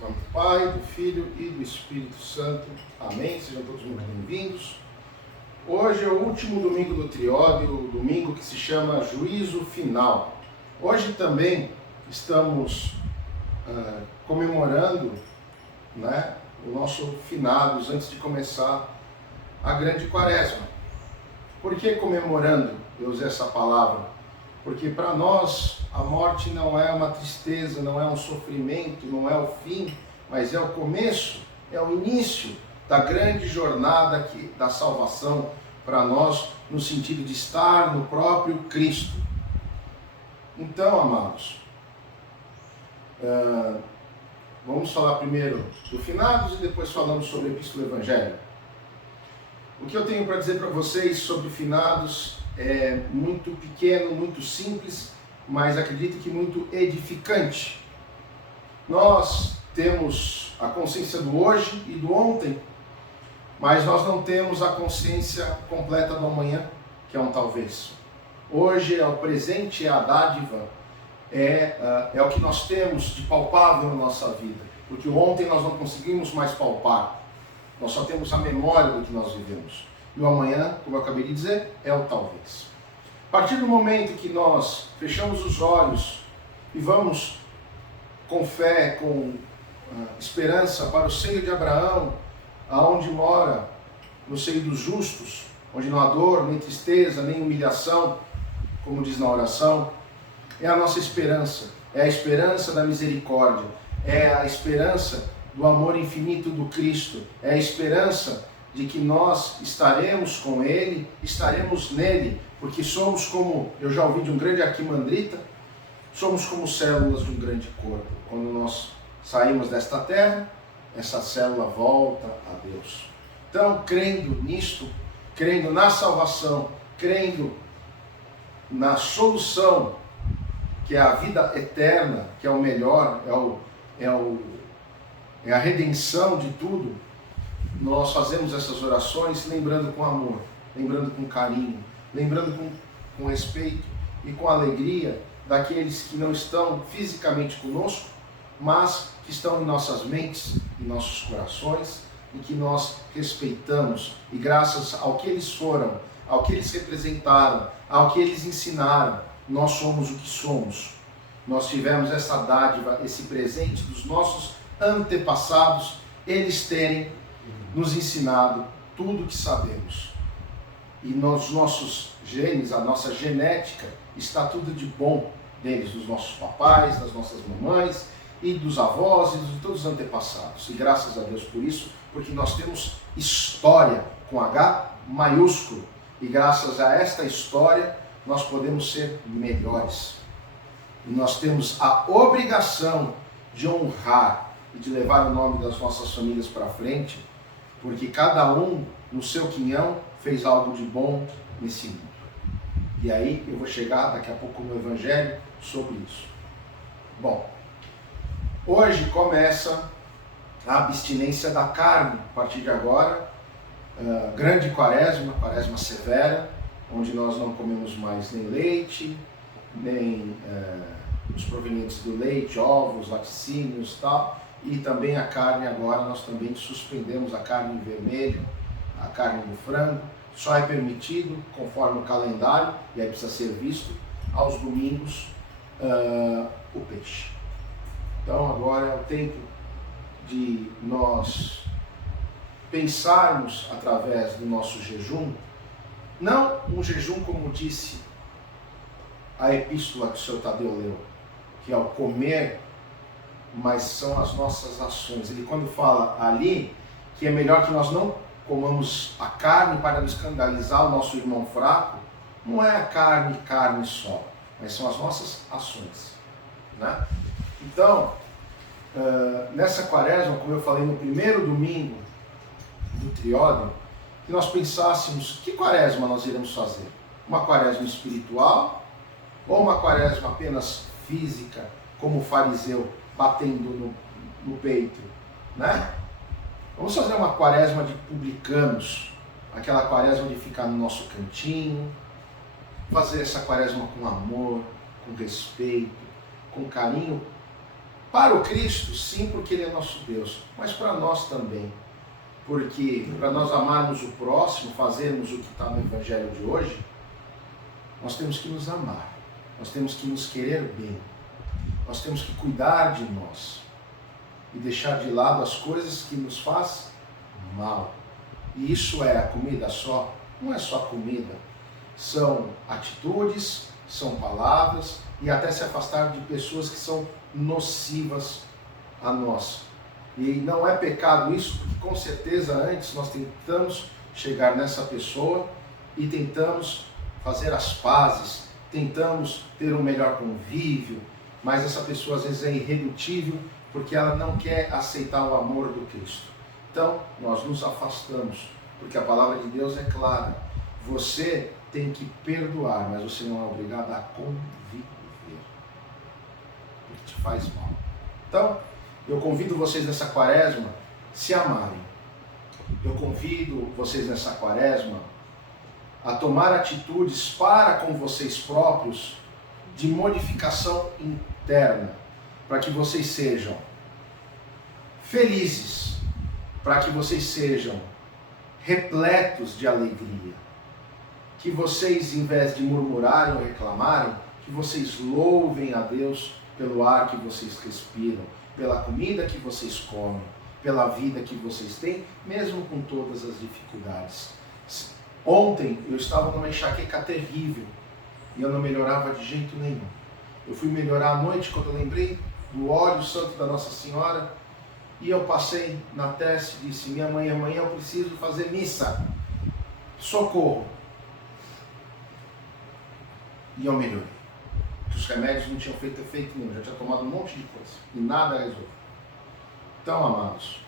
Em nome do Pai, do Filho e do Espírito Santo. Amém. Sejam todos muito bem-vindos. Hoje é o último domingo do Triódio, o domingo que se chama Juízo Final. Hoje também estamos comemorando, o nosso finados antes de começar a grande quaresma. Por que comemorando? Eu usei essa palavra. Porque para nós a morte não é uma tristeza, não é um sofrimento, não é o fim, mas é o começo, é o início da grande jornada da salvação para nós, no sentido de estar no próprio Cristo. Então, amados, vamos falar primeiro do finados e depois falamos sobre a Epístola do Evangelho. O que eu tenho para dizer para vocês sobre finados é muito pequeno, muito simples, mas acredito que muito edificante. Nós temos a consciência do hoje e do ontem, mas nós não temos a consciência completa do amanhã, que é um talvez. Hoje é o presente, é a dádiva, é o que nós temos de palpável na nossa vida, porque o ontem nós não conseguimos mais palpar. Nós só temos a memória do que nós vivemos. E o amanhã, como eu acabei de dizer, é o talvez. A partir do momento que nós fechamos os olhos e vamos com fé, com esperança para o seio de Abraão, aonde mora, no seio dos justos, onde não há dor, nem tristeza, nem humilhação, como diz na oração, é a nossa esperança, é a esperança da misericórdia, é a esperança do amor infinito do Cristo, é a esperança de que nós estaremos com Ele, estaremos nele, porque somos como, eu já ouvi de um grande arquimandrita, somos como células de um grande corpo. Quando nós saímos desta terra, essa célula volta a Deus. Então, crendo nisto, crendo na salvação, crendo na solução, que é a vida eterna, que é o melhor, é a redenção de tudo, nós fazemos essas orações lembrando com amor, lembrando com carinho, lembrando com respeito e com alegria daqueles que não estão fisicamente conosco, mas que estão em nossas mentes, em nossos corações, e que nós respeitamos, e graças ao que eles foram, ao que eles representaram, ao que eles ensinaram, nós somos o que somos. Nós tivemos essa dádiva, esse presente dos nossos antepassados, eles terem nos ensinado tudo o que sabemos. E nos nossos genes, a nossa genética, está tudo de bom deles, dos nossos papais, das nossas mamães, e dos avós, e de todos os antepassados. E graças a Deus por isso, porque nós temos história, com H maiúsculo. E graças a esta história, nós podemos ser melhores. E nós temos a obrigação de honrar e de levar o nome das nossas famílias para frente, porque cada um, no seu quinhão, fez algo de bom nesse mundo. E aí eu vou chegar daqui a pouco no Evangelho sobre isso. Bom, hoje começa a abstinência da carne, a partir de agora, grande quaresma, quaresma severa, onde nós não comemos mais nem leite, nem os provenientes do leite, ovos, laticínios e tal, e também a carne agora, nós também suspendemos a carne em vermelho, a carne do frango, só é permitido, conforme o calendário, e aí precisa ser visto, aos domingos, o peixe. Então agora é o tempo de nós pensarmos através do nosso jejum, não um jejum como disse a epístola que o Sr. Tadeu leu, que é o comer, mas são as nossas ações. Ele quando fala ali que é melhor que nós não comamos a carne para não escandalizar o nosso irmão fraco, não é a carne só, mas são as nossas ações, né? Então, nessa quaresma, como eu falei no primeiro domingo do Triódio, que nós pensássemos que quaresma nós iremos fazer. Uma quaresma espiritual ou uma quaresma apenas física, como o fariseu batendo no peito, né? Vamos fazer uma quaresma de publicanos, aquela quaresma de ficar no nosso cantinho, fazer essa quaresma com amor, com respeito, com carinho Para o Cristo, sim, porque Ele é nosso Deus, mas para nós também. Porque para nós amarmos o próximo, fazermos o que está no Evangelho de hoje, nós temos que nos amar, nós temos que nos querer bem, nós temos que cuidar de nós e deixar de lado as coisas que nos fazem mal. E isso é a comida só? Não é só comida, são atitudes, são palavras e até se afastar de pessoas que são nocivas a nós. E não é pecado isso, porque com certeza antes nós tentamos chegar nessa pessoa e tentamos fazer as pazes, tentamos ter um melhor convívio, mas essa pessoa às vezes é irredutível porque ela não quer aceitar o amor do Cristo. Então nós nos afastamos, porque a palavra de Deus é clara. Você tem que perdoar, mas você não é obrigado a conviver, porque te faz mal. Então, eu convido vocês nessa quaresma a se amarem. Eu convido vocês nessa quaresma a tomar atitudes para com vocês próprios de modificação interna, para que vocês sejam felizes, para que vocês sejam repletos de alegria, que vocês, em vez de murmurarem ou reclamarem, que vocês louvem a Deus pelo ar que vocês respiram, pela comida que vocês comem, pela vida que vocês têm, mesmo com todas as dificuldades. Ontem eu estava numa enxaqueca terrível e eu não melhorava de jeito nenhum. Eu fui melhorar à noite quando eu lembrei do óleo santo da Nossa Senhora e eu passei na testa e disse: minha mãe, amanhã eu preciso fazer missa, socorro. E eu melhorei. Os remédios não tinham feito efeito nenhum, já tinha tomado um monte de coisa e nada resolveu. Então, amados,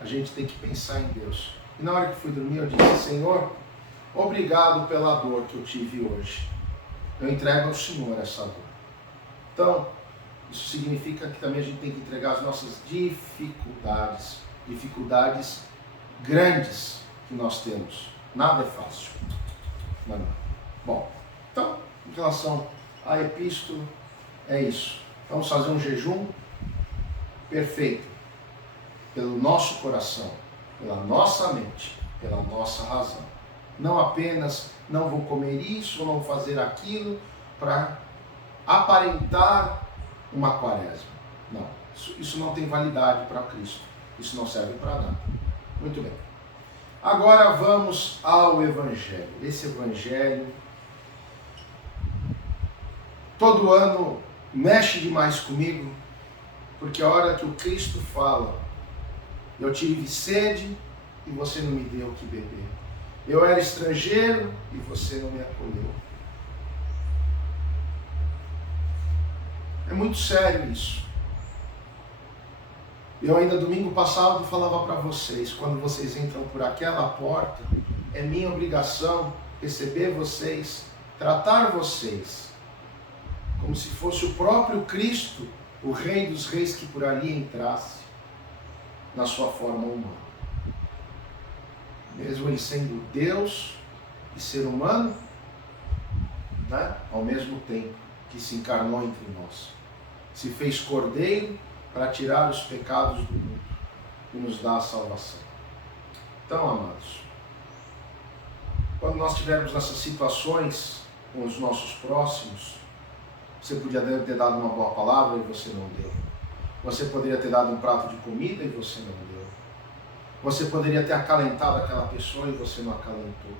a gente tem que pensar em Deus. E na hora que fui dormir eu disse: Senhor, obrigado pela dor que eu tive hoje. Eu entrego ao Senhor essa dor. Então, isso significa que também a gente tem que entregar as nossas dificuldades, dificuldades grandes que nós temos. Nada é fácil. Não. Bom, então, em relação à epístola, é isso. Vamos fazer um jejum perfeito pelo nosso coração, pela nossa mente, pela nossa razão. Não apenas não vou comer isso ou não fazer aquilo para aparentar uma quaresma. Não, isso não tem validade para Cristo. Isso não serve para nada. Muito bem. Agora vamos ao Evangelho. Esse Evangelho, todo ano mexe demais comigo, porque a hora que o Cristo fala: eu tive sede e você não me deu o que beber. Eu era estrangeiro e você não me acolheu. É muito sério isso. Eu ainda domingo passado falava para vocês, quando vocês entram por aquela porta, é minha obrigação receber vocês, tratar vocês como se fosse o próprio Cristo, o Rei dos Reis, que por ali entrasse na sua forma humana. Mesmo ele sendo Deus e ser humano, né? Ao mesmo tempo que se encarnou entre nós. Se fez cordeiro para tirar os pecados do mundo e nos dar a salvação. Então, amados, quando nós estivermos nessas situações com os nossos próximos, você podia ter dado uma boa palavra e você não deu. Você poderia ter dado um prato de comida e você não deu. Você poderia ter acalentado aquela pessoa e você não acalentou.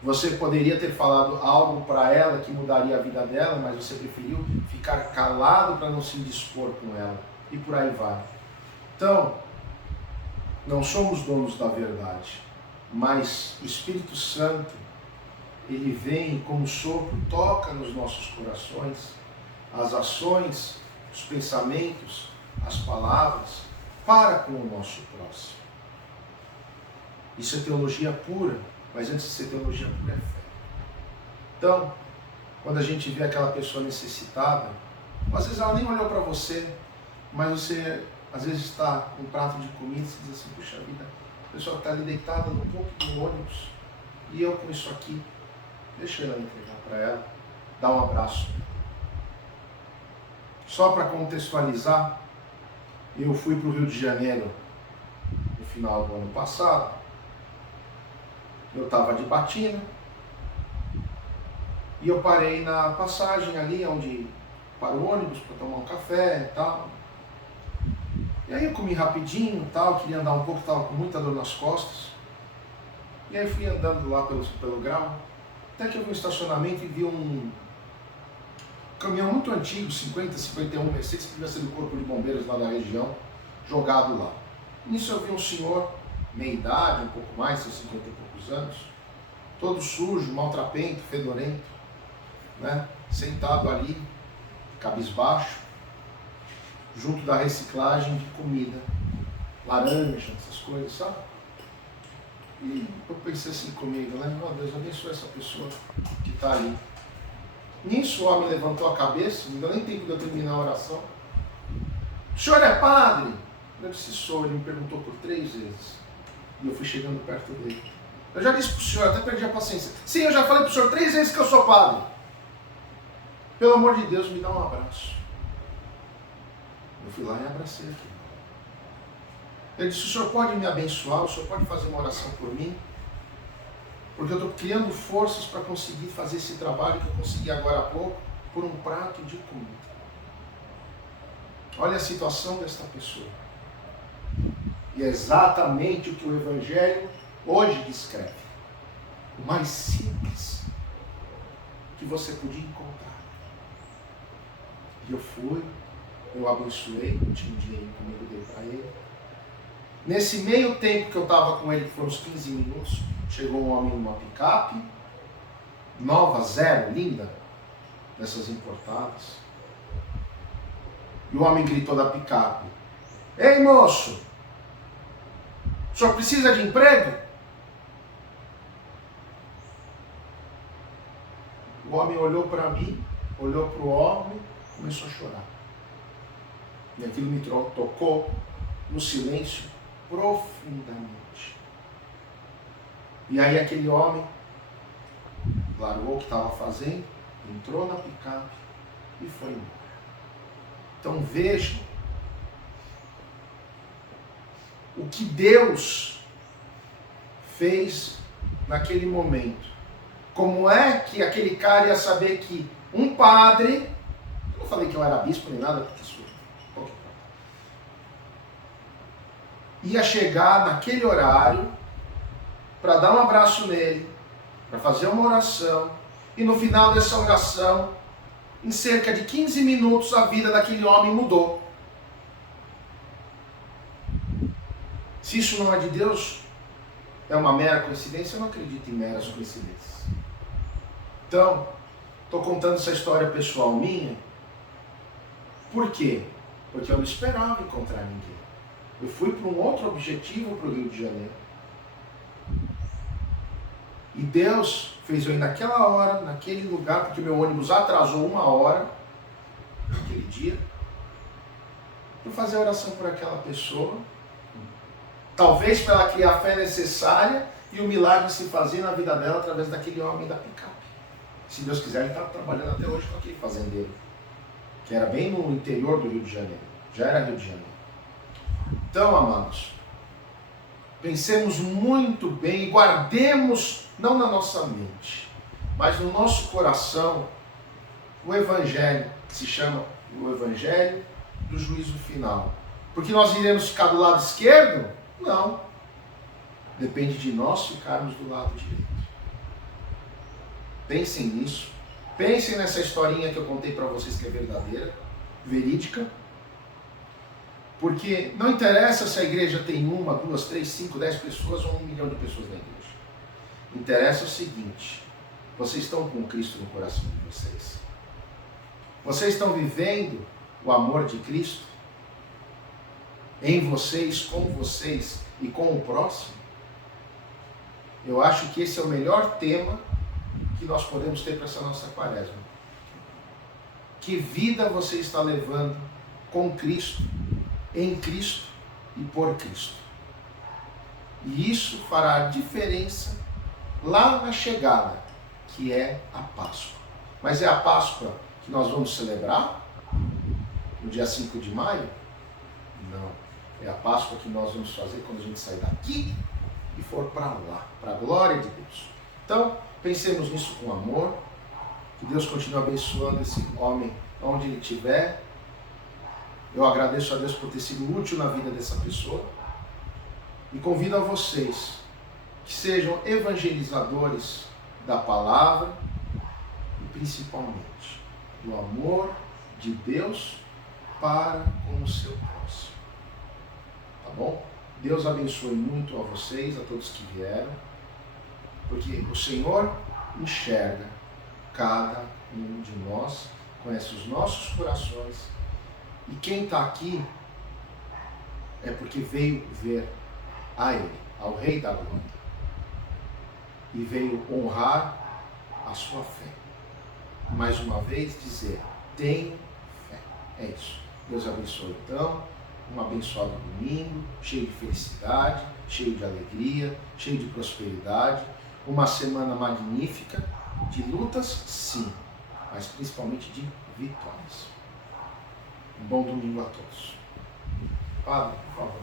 Você poderia ter falado algo para ela que mudaria a vida dela, mas você preferiu ficar calado para não se indispor com ela. E por aí vai. Então, não somos donos da verdade, mas o Espírito Santo, ele vem como sopro, toca nos nossos corações, as ações, os pensamentos, as palavras, para com o nosso próximo. Isso é teologia pura, mas antes de ser teologia pura é fé. Então, quando a gente vê aquela pessoa necessitada, às vezes ela nem olhou para você, mas você às vezes está com um prato de comida e você diz assim: puxa vida, a pessoa está ali deitada no ponto do ônibus e eu com isso aqui, deixa eu entregar para ela, dar um abraço. Só para contextualizar, Eu fui para o Rio de Janeiro no final do ano passado. Eu estava de batina e eu parei na passagem ali onde para o ônibus para tomar um café e tal. E aí eu comi rapidinho e tal, queria andar um pouco, estava com muita dor nas costas. E aí fui andando lá pelo grau, até que eu vi um estacionamento e vi um caminhão muito antigo, 51 Mercedes, que devia ser do Corpo de Bombeiros lá da região, jogado lá. Nisso eu vi um senhor, meia idade, um pouco mais, seus 50 e poucos anos, todo sujo, maltrapento, fedorento, né? Sentado ali, cabisbaixo, junto da reciclagem de comida, laranja, essas coisas, sabe? E eu pensei assim comigo, né? Meu Deus, abençoe essa pessoa que está ali. Nisso o homem levantou a cabeça, não deu nem tempo de eu terminar a oração. O senhor é padre? Eu disse, sou. Ele me perguntou por 3 vezes. E eu fui chegando perto dele. Eu já disse para o senhor, até perdi a paciência. Sim, eu já falei para o senhor 3 vezes que eu sou padre. Pelo amor de Deus, me dá um abraço. Eu fui lá e abracei aqui. Ele disse, o senhor pode me abençoar? O senhor pode fazer uma oração por mim? Porque eu estou criando forças para conseguir fazer esse trabalho que eu consegui agora há pouco por um prato de comida. Olha a situação desta pessoa. E é exatamente o que o Evangelho hoje descreve. O mais simples que você podia encontrar. E eu fui, eu abençoei, tinha um dinheiro comigo, dei para ele. Nesse meio tempo que eu estava com ele, que foram uns 15 minutos, chegou um homem numa picape, nova, zero, linda, dessas importadas. E o homem gritou da picape, ei moço, o senhor precisa de emprego? O homem olhou para mim, olhou para o homem, começou a chorar. E aquilo me tocou no silêncio profundamente. E aí aquele homem largou o que estava fazendo, entrou na picape e foi embora. Então vejam o que Deus fez naquele momento. Como é que aquele cara ia saber que um padre, eu não falei que eu era bispo nem nada, porque isso ia chegar naquele horário para dar um abraço nele, para fazer uma oração, e no final dessa oração, em cerca de 15 minutos, a vida daquele homem mudou. Se isso não é de Deus, é uma mera coincidência. Eu não acredito em meras coincidências. Então, estou contando essa história pessoal minha. Por quê? Porque eu não esperava encontrar ninguém. Eu fui para um outro objetivo para o Rio de Janeiro. E Deus fez eu ir naquela hora, naquele lugar, porque meu ônibus atrasou 1 hora, naquele dia, para fazer a oração por aquela pessoa. Talvez para ela criar a fé necessária e o milagre se fazer na vida dela através daquele homem da picape. Se Deus quiser, ele está trabalhando até hoje com aquele fazendeiro, que era bem no interior do Rio de Janeiro. Já era Rio de Janeiro. Então, amados, pensemos muito bem e guardemos, não na nossa mente, mas no nosso coração, o Evangelho, que se chama o Evangelho do juízo final. Porque nós iremos ficar do lado esquerdo? Não. Depende de nós ficarmos do lado direito. Pensem nisso. Pensem nessa historinha que eu contei para vocês, que é verdadeira, verídica. Porque não interessa se a igreja tem 1, 2, 3, 5, 10 pessoas ou 1 milhão de pessoas na igreja. Interessa o seguinte: vocês estão com Cristo no coração de vocês? Vocês estão vivendo o amor de Cristo em vocês, com vocês e com o próximo? Eu acho que esse é o melhor tema que nós podemos ter para essa nossa quaresma. Que vida você está levando com Cristo, em Cristo e por Cristo? E isso fará a diferença lá na chegada, que é a Páscoa. Mas é a Páscoa que nós vamos celebrar no dia 5 de maio? Não. É a Páscoa que nós vamos fazer quando a gente sair daqui e for para lá, para a glória de Deus. Então, pensemos nisso com amor. Que Deus continue abençoando esse homem onde ele estiver. Eu agradeço a Deus por ter sido útil na vida dessa pessoa. E convido a vocês que sejam evangelizadores da palavra e principalmente do amor de Deus para com o seu próximo. Tá bom? Deus abençoe muito a vocês, a todos que vieram, porque o Senhor enxerga cada um de nós, conhece os nossos corações, e quem está aqui é porque veio ver a Ele, ao Rei da Glória, e veio honrar a sua fé. Mais uma vez dizer, tenho fé. É isso. Deus abençoe então, um abençoado domingo, cheio de felicidade, cheio de alegria, cheio de prosperidade, uma semana magnífica, de lutas, sim, mas principalmente de vitórias. Um bom domingo a todos. Padre, por favor.